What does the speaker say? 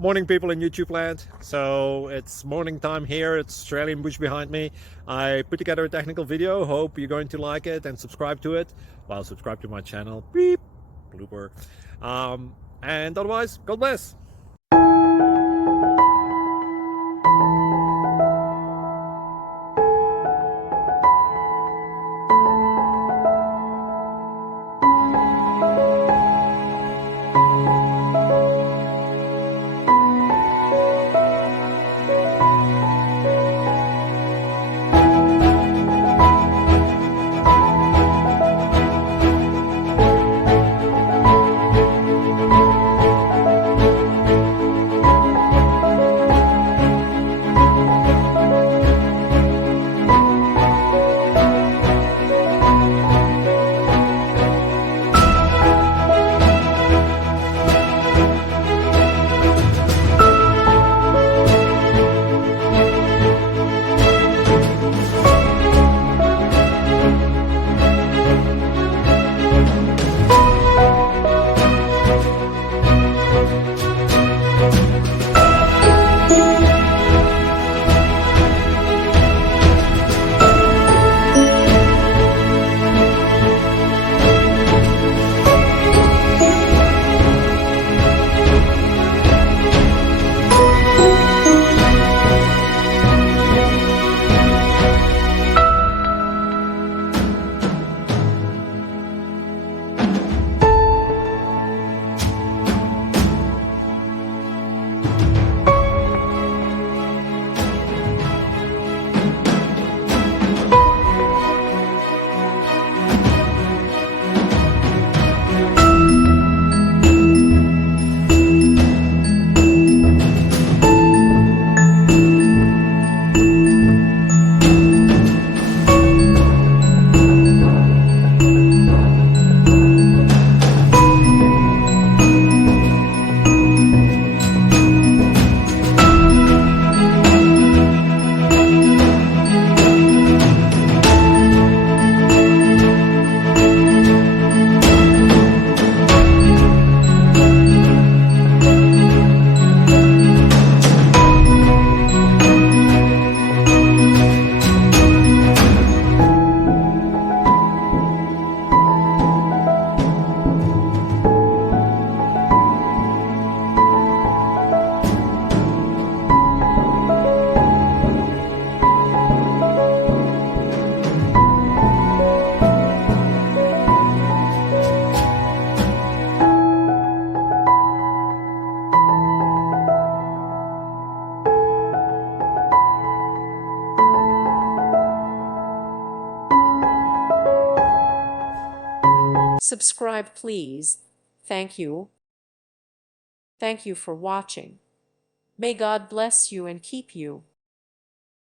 Morning, people in YouTube land. So it's morning time here. It's Australian bush behind me. I put together a technical video. Hope you're going to like it and subscribe to it. Well, subscribe to my channel. Beep, blooper. And otherwise, God bless. Subscribe, please. Thank you. Thank you for watching. May God bless you and keep you.